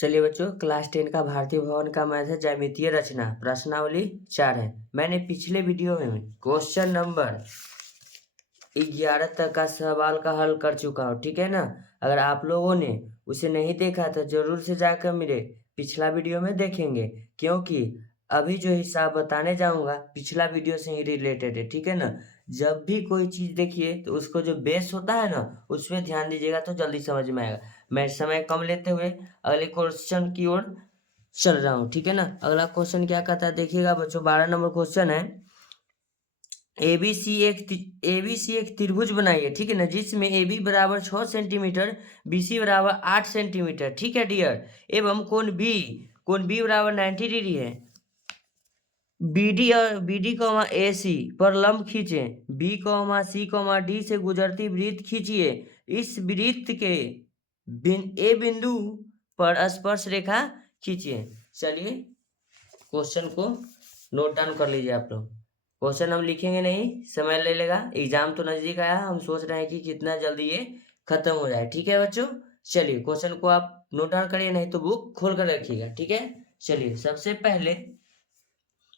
चलिए बच्चों, क्लास 10 का भारतीय भवन का मैथ है ज्यामितीय रचना, प्रश्नावली 4 है। मैंने पिछले वीडियो में क्वेश्चन नंबर 11 तक का सवाल का हल कर चुका हूँ, ठीक है ना। अगर आप लोगों ने उसे नहीं देखा तो जरूर से जाकर मेरे पिछला वीडियो में देखेंगे, क्योंकि अभी जो हिसाब बताने जाऊंगा पिछला वीडियो से ही रिलेटेड है, ठीक है ना। जब भी कोई चीज देखिए तो उसको जो बेस होता है ना उसमें ध्यान दीजिएगा तो जल्दी समझ में आएगा। मैं समय कम लेते हुए अगले क्वेश्चन की ओर चल रहा हूँ, ठीक है ना। अगला क्वेश्चन क्या कहता है देखिएगा बच्चों, 12 नंबर क्वेश्चन है। एबीसी एक त्रिभुज बनाइए, ठीक है ना, जिसमें AB बराबर 6 सेंटीमीटर, BC बराबर 8 सेंटीमीटर, ठीक है डियर। एवं कोण बी बराबर 90 डिग्री है। BD कॉमा AC पर लंब खींचे। B comma C comma D से गुजरती वृत्त खींचिए। इस वृत्त के A बिंदु पर स्पर्श रेखा खींचिए। चलिए क्वेश्चन को नोट डाउन कर लीजिए आप लोग। क्वेश्चन हम लिखेंगे नहीं, समय ले लेगा, एग्जाम तो नजदीक आया, हम सोच रहे हैं कि कितना जल्दी ये खत्म हो जाए, ठीक है बच्चों। चलिए क्वेश्चन को आप नोट डाउन करिए, नहीं तो बुक खोल कर रखिएगा, ठीक है। चलिए सबसे पहले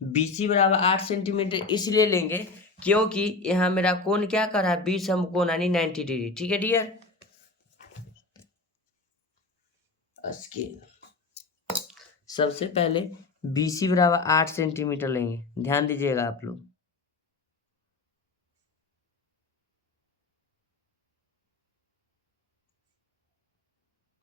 BC बराबर 8 सेंटीमीटर इसलिए लेंगे क्योंकि यहाँ मेरा कोण क्या कर रहा है, 20 समकोण यानी 90 डिग्री, ठीक है डियर। सबसे पहले BC बराबर 8 सेंटीमीटर लेंगे, ध्यान दीजिएगा आप लोग।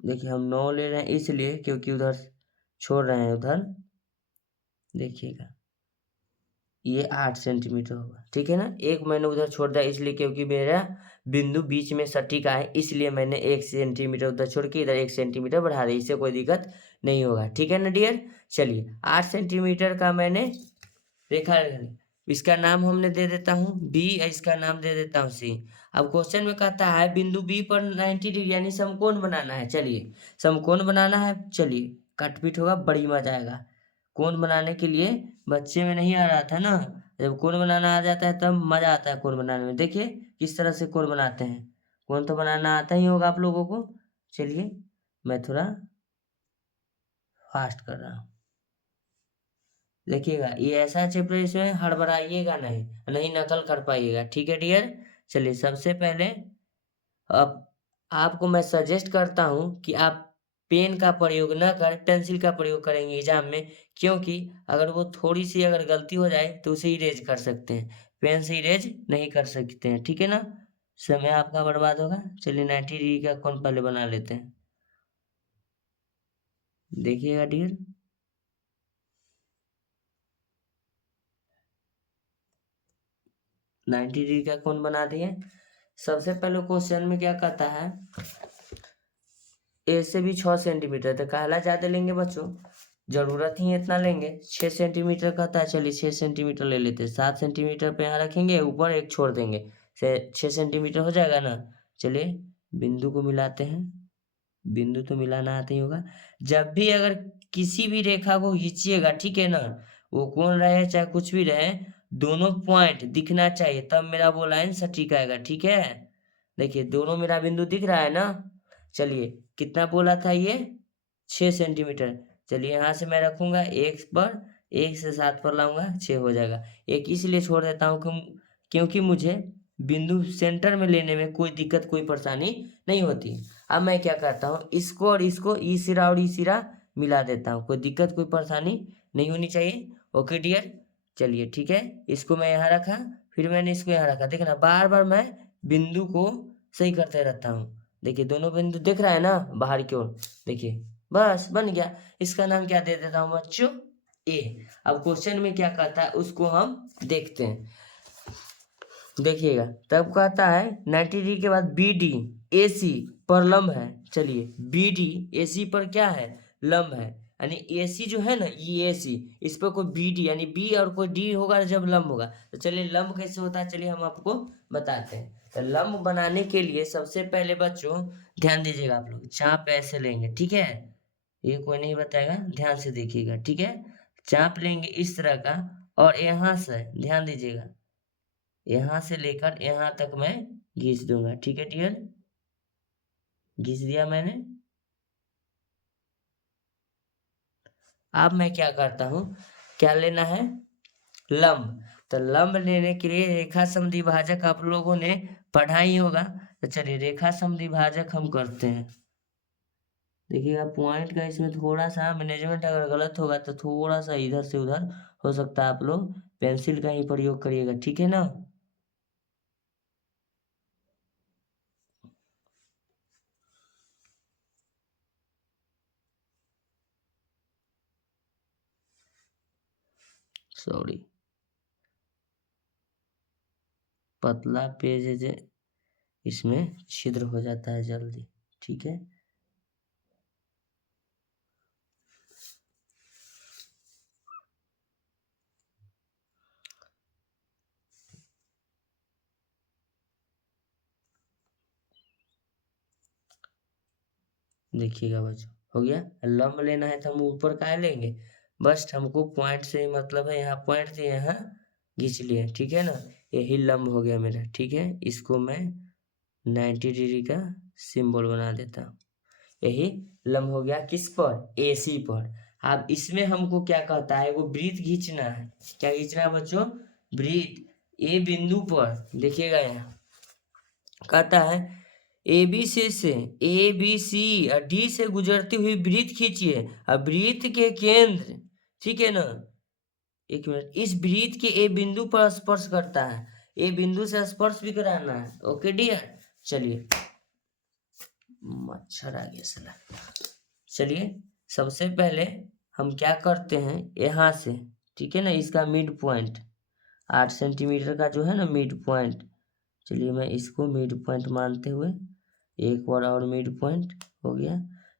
देखिए हम 9 ले रहे हैं इसलिए क्योंकि उधर छोड़ रहे हैं, उधर देखिएगा ये 8 सेंटीमीटर होगा, ठीक है ना। एक मैंने उधर छोड़ दिया इसलिए क्योंकि मेरा बिंदु बीच में सटीक है, इसलिए मैंने 1 सेंटीमीटर उधर छोड़ के इधर 1 सेंटीमीटर बढ़ा दी, इससे कोई दिक्कत नहीं होगा, ठीक है ना डियर। चलिए 8 सेंटीमीटर का मैंने रेखा, इसका नाम हमने दे देता हूँ B, इसका नाम दे देता हूँ C। अब क्वेश्चन में कहता है बिंदु B पर 90 डिग्री यानी समकोण बनाना है। चलिए समकोण बनाना है, चलिए कटपीट होगा, बड़ी मजा आएगा। कोण बनाने के लिए बच्चे में नहीं आ रहा था ना, जब कोण बनाना आ जाता है तब मजा आता है कोण बनाने में। देखिए किस तरह से कोण बनाते हैं, कोण तो बनाना आता ही होगा आप लोगों को। चलिए मैं थोड़ा फास्ट कर रहा हूँ, देखिएगा ये ऐसा चैप्टर इसमें हड़बड़ाइएगा नहीं, नहीं नकल कर पाइएगा, ठीक है डियर। चलिए सबसे पहले अब आपको मैं सजेस्ट करता हूँ कि आप पेन का प्रयोग न कर पेंसिल का प्रयोग करेंगे एग्जाम में, क्योंकि अगर वो थोड़ी सी अगर गलती हो जाए तो उसे इरेज कर सकते हैं, पेन से इरेज नहीं कर सकते हैं, ठीक है ना। समय आपका बर्बाद होगा। चलिए 90 डिग्री का कोण पहले बना लेते हैं, देखिएगा डियर। 90 डिग्री का कोण बना दिए। सबसे पहले क्वेश्चन में क्या कहता है, ए से भी 6 सेंटीमीटर, तो कहला ज़्यादा लेंगे बच्चों, जरूरत ही इतना लेंगे। 6 सेंटीमीटर कहता है, चलिए 6 सेंटीमीटर ले लेते हैं। 7 सेंटीमीटर पे यहाँ रखेंगे, ऊपर एक छोड़ देंगे, से 6 सेंटीमीटर हो जाएगा ना। चलिए बिंदु को मिलाते हैं, बिंदु तो मिलाना आता ही होगा। जब भी अगर किसी भी रेखा को खींचिएगा, ठीक है ना, वो कौन रहे चाहे कुछ भी रहे, दोनों पॉइंट दिखना चाहिए, तब मेरा वो लाइन सटीक आएगा, ठीक है। देखिए दोनों मेरा बिंदु दिख रहा है ना। चलिए कितना बोला था ये, 6 सेंटीमीटर। चलिए यहाँ से मैं रखूंगा एक पर, एक से 7 पर लाऊंगा, 6 हो जाएगा। एक इसलिए छोड़ देता हूँ क्योंकि मुझे बिंदु सेंटर में लेने में कोई दिक्कत कोई परेशानी नहीं होती। अब मैं क्या करता हूँ, इसको और इसको ई सिरा और ई सिरा मिला देता हूँ, कोई दिक्कत कोई परेशानी नहीं होनी चाहिए। ओके डियर, चलिए ठीक है, इसको मैं यहाँ रखा, फिर मैंने इसको यहाँ रखा। देखना बार बार मैं बिंदु को सही करते रहता हूँ। देखिए दोनों बिंदु दिख रहा है ना बाहर की ओर, देखिए बस बन गया। इसका नाम क्या दे देता हूँ बच्चों, ए। अब क्वेश्चन में क्या कहता है उसको हम देखते हैं, देखिएगा। तब कहता है 90 डिग्री के बाद BD AC पर लंब है। चलिए BD AC पर क्या है, लंब है, यानी AC जो है ना ये AC, इस पर कोई BD यानी B और कोई D होगा जब लंब होगा। तो चलिए लंब कैसे होता है, चलिए हम आपको बताते हैं। तो लंब बनाने के लिए सबसे पहले बच्चों ध्यान दीजिएगा, आप लोग चाप ऐसे लेंगे, ठीक है, ये कोई नहीं बताएगा, ध्यान से देखिएगा, ठीक है। चाप लेंगे इस तरह का, और यहाँ से ध्यान दीजिएगा, यहाँ से लेकर यहाँ तक मैं घिस दूंगा, ठीक है डियर, घिस दिया मैंने। अब मैं क्या करता हूँ, क्या लेना है, लंब। तो लंब लेने के लिए रेखा समद्विभाजक आप लोगों ने पढ़ा ही होगा। तो चलिए रेखा समद्विभाजक हम करते हैं। देखिएगा पॉइंट का इसमें थोड़ा सा मैनेजमेंट अगर गलत होगा तो थोड़ा सा इधर से उधर हो सकता है, आप लोग पेंसिल का ही प्रयोग करिएगा, ठीक है ना। सॉरी, पतला पेज है जो इसमें छिद्र हो जाता है जल्दी, ठीक है। देखिएगा बच्चों, हो गया। लंब लेना है तो हम ऊपर का लेंगे, बस हमको पॉइंट से ही मतलब है, यहाँ पॉइंट से यहाँ खींच लिए, ठीक है ना। यही लंब हो गया मेरा, ठीक है। इसको मैं 90 डिग्री का सिंबल बना देता हूँ। यही लंब हो गया किस पर, AC पर। अब इसमें हमको क्या कहता है, वो वृत्त खींचना है। क्या खींचना है बच्चों, वृत्त। ए बिंदु पर देखिएगा यहाँ कहता है ए बी सी और डी से गुजरती हुई वृत्त खींचिए और वृत्त के केंद्र, ठीक है ना, एक मिनट, इस वृत्त के ए बिंदु पर स्पर्श करता है। ए बिंदु से स्पर्श भी कराना है, ओके डियर। चलिए, मच्छर आ गया साला। चलिए सबसे पहले हम क्या करते हैं, यहाँ से, ठीक है ना, इसका मिड पॉइंट 8 सेंटीमीटर का जो है ना मिड पॉइंट। चलिए मैं इसको मिड पॉइंट मानते हुए एक बार और मिड पॉइंट हो गया।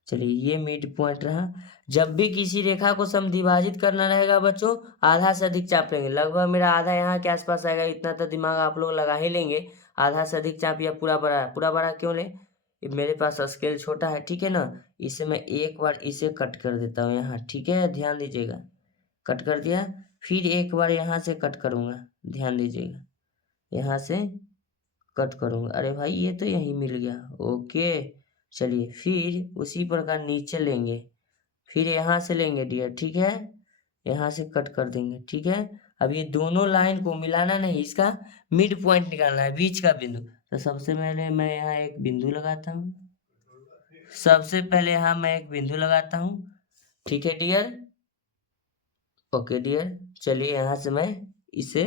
चलिए ये मिड पॉइंट रहा। जब भी किसी रेखा को समद्विभाजित करना रहेगा बच्चों, आधा से अधिक चाप लेंगे। लगभग मेरा आधा यहाँ के आसपास आएगा, इतना तो दिमाग आप लोग लगा ही लेंगे। आधा से अधिक चाप या पूरा बड़ा, पूरा बड़ा क्यों ले, मेरे पास स्केल छोटा है, ठीक है ना। इसे मैं एक बार इसे कट कर देता हूँ यहाँ, ठीक है, ध्यान दीजिएगा। कट कर दिया, फिर एक बार यहाँ से कट करूँगा, ध्यान दीजिएगा, यहाँ से कट करूँगा। अरे भाई ये तो यहीं मिल गया, ओके। चलिए फिर उसी प्रकार नीचे लेंगे, फिर यहाँ से लेंगे डियर, ठीक है, यहाँ से कट कर देंगे, ठीक है। अब ये दोनों लाइन को मिलाना नहीं, इसका मिड पॉइंट निकालना है, बीच का बिंदु। तो सबसे पहले मैं यहाँ एक बिंदु लगाता हूँ, सबसे पहले यहाँ मैं एक बिंदु लगाता हूँ, ठीक है डियर, ओके डियर। चलिए यहाँ से मैं इसे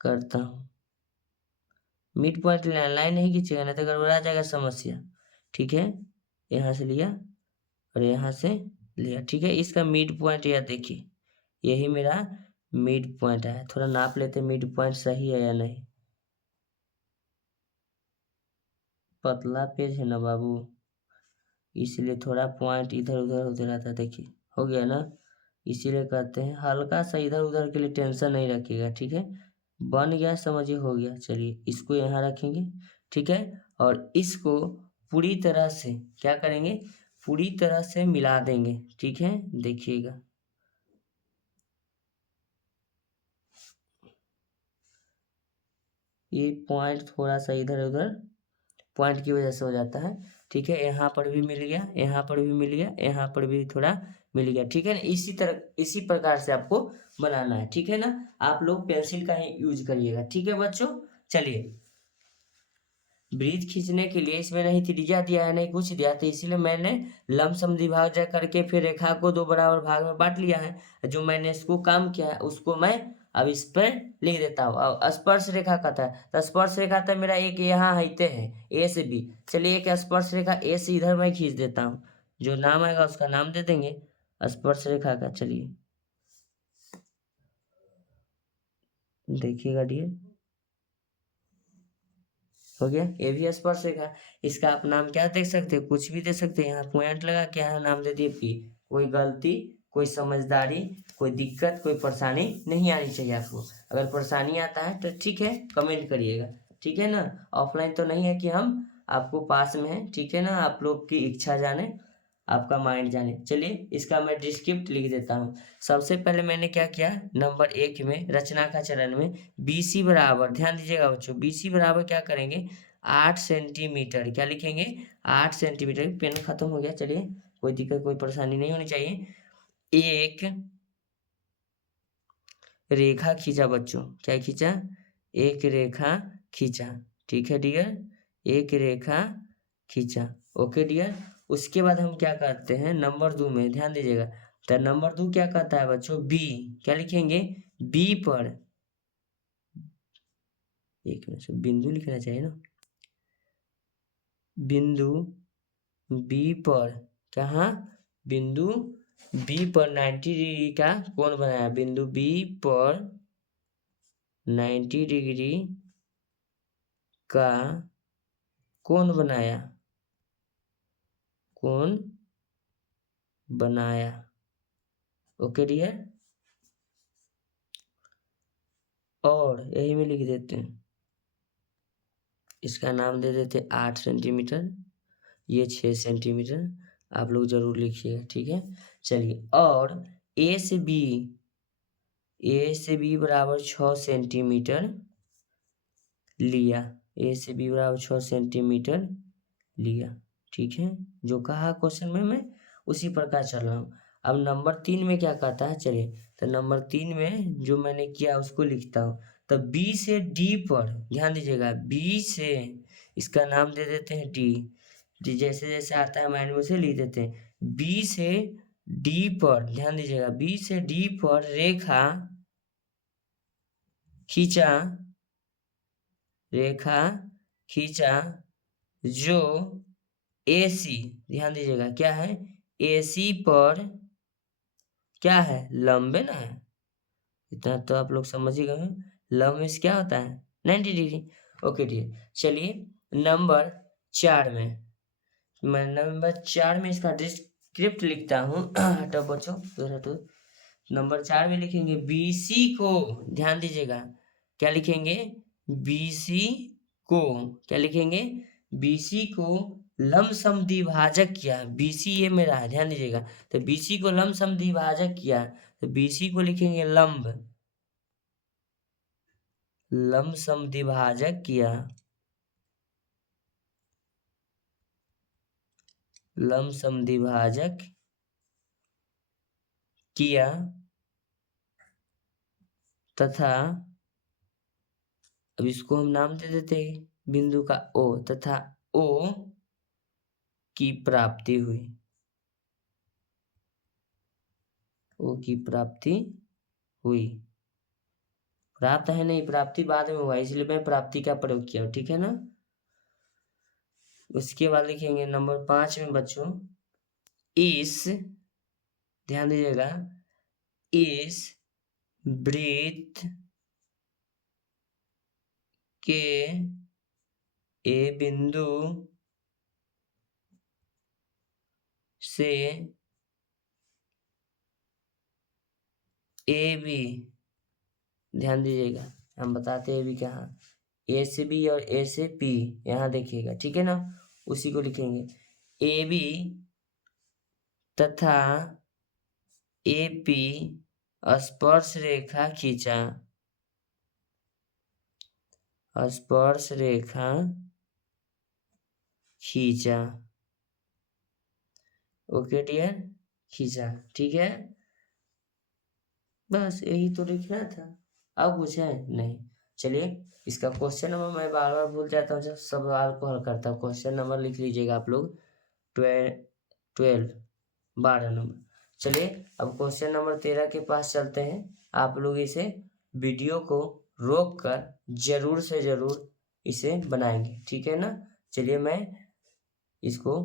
करता हूँ, मिड पॉइंट लाइन नहीं खींचेगा नहीं तो गड़बड़ा जाएगा समस्या, ठीक है। यहाँ से लिया और यहाँ से लिया, ठीक है। इसका मिड पॉइंट यह देखिए, यही मेरा मिड पॉइंट है। थोड़ा नाप लेते मिड पॉइंट सही है या नहीं। पतला पेज है ना बाबू, इसलिए थोड़ा पॉइंट इधर उधर होते रहता है। देखिए हो गया ना, इसीलिए कहते हैं हल्का सा इधर उधर के लिए टेंशन नहीं रखिएगा, ठीक है। बन गया, समझिए हो गया। चलिए इसको यहाँ रखेंगे, ठीक है, और इसको पूरी तरह से क्या करेंगे, पूरी तरह से मिला देंगे, ठीक है। देखिएगा ये पॉइंट थोड़ा सा इधर उधर पॉइंट की वजह से हो जाता है, ठीक है। यहाँ पर भी मिल गया, यहाँ पर भी मिल गया, यहाँ पर भी थोड़ा मिल गया, ठीक है ना। इसी तरह इसी प्रकार से आपको बनाना है, ठीक है ना। आप लोग पेंसिल का ही यूज करिएगा, ठीक है बच्चों। चलिए वृत्त खींचने के लिए इसमें नहीं त्रिज्या दिया है, नहीं कुछ दिया, तो इसीलिए मैंने लंब समद्विभाजक करके फिर रेखा को 2 बराबर भाग में बांट लिया है। जो मैंने इसको काम किया है उसको मैं अब इस पर लिख देता हूँ। अब स्पर्श रेखा का था, तो स्पर्श रेखा था मेरा एक यहाँ हैते है ए से बी। चलिए एक स्पर्श रेखा ए से इधर मैं खींच देता हूँ, जो नाम आएगा उसका नाम दे देंगे स्पर्श रेखा का। चलिए देखिएगा डियर, हो गया, ये भी स्पर्श रेखा। इसका आप नाम क्या देख सकते हो, कुछ भी दे सकते हैं। यहाँ पॉइंट लगा के यहाँ नाम दे दिए पी। कोई गलती, कोई समझदारी, कोई दिक्कत, कोई परेशानी नहीं आनी चाहिए आपको। अगर परेशानी आता है तो ठीक है कमेंट करिएगा, ठीक है ना। ऑफलाइन तो नहीं है कि हम आपको पास में है, ठीक है ना, आप लोग की इच्छा जाने, आपका माइंड जाने। चलिए इसका मैं डिस्क्रिप्ट लिख देता हूँ। सबसे पहले मैंने क्या किया, नंबर 1 में रचना का चरण में BC बराबर, ध्यान दीजिएगा बच्चों, BC बराबर क्या करेंगे 8 सेंटीमीटर, क्या लिखेंगे 8 सेंटीमीटर। पेन खत्म हो गया, चलिए कोई दिक्कत कोई परेशानी नहीं होनी चाहिए। एक रेखा खींचा बच्चों, क्या खींचा? एक रेखा खींचा, ठीक है डियर, एक रेखा खींचा। ओके डियर, उसके बाद हम क्या करते हैं नंबर 2 में, ध्यान दीजिएगा। तो नंबर 2 क्या कहता है बच्चों? बी, क्या लिखेंगे? बी पर, एक मिनट से बिंदु लिखना चाहिए ना, बिंदु बी पर, कहाँ? बिंदु बी पर 90 डिग्री का कोण बनाया, बिंदु बी पर 90 डिग्री का कोण बनाया, कोण बनाया। ओके डियर, और यही में लिख देते हैं, इसका नाम दे देते 8 सेंटीमीटर, ये 6 सेंटीमीटर, आप लोग जरूर लिखिएगा, ठीक है। चलिए, और ए से बी बराबर 6 सेंटीमीटर लिया, ए से बी बराबर 6 सेंटीमीटर लिया, ठीक है। जो कहा क्वेश्चन में मैं उसी प्रकार चल रहा हूँ। अब नंबर 3 में क्या कहता है, चलिए, तो नंबर 3 में जो मैंने किया उसको लिखता हूँ। तो बी से डी पर, ध्यान दीजिएगा, बी से, इसका नाम दे देते हैं डी, जैसे जैसे आता है माइंड में उसे लिख देते हैं। बी से डी पर, ध्यान दीजिएगा, बी से डी पर रेखा खींचा, रेखा खींचा जो AC, ध्यान दीजिएगा, क्या है? AC पर क्या है? लंब है ना, इतना तो आप लोग समझ ही गए। लंब में क्या होता है? 90 डिग्री। ओके डियर, चलिए नंबर 4 में, मैं नंबर 4 में इसका डिस्क्रिप्ट लिखता हूँ। हटो बच्चों, हटो। नंबर 4 में लिखेंगे BC को, ध्यान दीजिएगा, क्या लिखेंगे? BC को, क्या लिखेंगे? BC को लमसम द्विभाजक किया, BC ये मेरा है, ध्यान दीजिएगा। तो BC को लमसम द्विभाजक किया, तो BC को लिखेंगे लंब, लमसम द्विभाजक किया, लमसम द्विभाजक किया तथा, अब इसको हम नाम दे देते हैं बिंदु का O, तथा O की प्राप्ति हुई, O की प्राप्ति हुई। प्राप्त है नहीं, प्राप्ति बाद में हुआ, इसलिए मैं प्राप्ति का प्रयोग किया, ठीक है ना। उसके बाद लिखेंगे नंबर 5 में बच्चों, इस, ध्यान दीजिएगा, इस वृत्त के ए बिंदु से AB, ध्यान दीजिएगा, हम बताते हैं AB कहाँ, A से B और A से P, यहाँ देखिएगा, ठीक है ना। उसी को लिखेंगे AB तथा AP स्पर्श रेखा खींचा, स्पर्श रेखा खींचा। ओके डियर, खींचा, ठीक है। बस यही तो लिखना था, अब कुछ है नहीं। चलिए, इसका क्वेश्चन नंबर मैं बार बार भूल जाता हूँ जब सवाल को हल करता हूँ। क्वेश्चन नंबर लिख लीजिएगा आप लोग, 12 नंबर। चलिए, अब क्वेश्चन नंबर 13 के पास चलते हैं। आप लोग इसे वीडियो को रोक कर जरूर से जरूर इसे बनाएंगे, ठीक है ना। चलिए, मैं इसको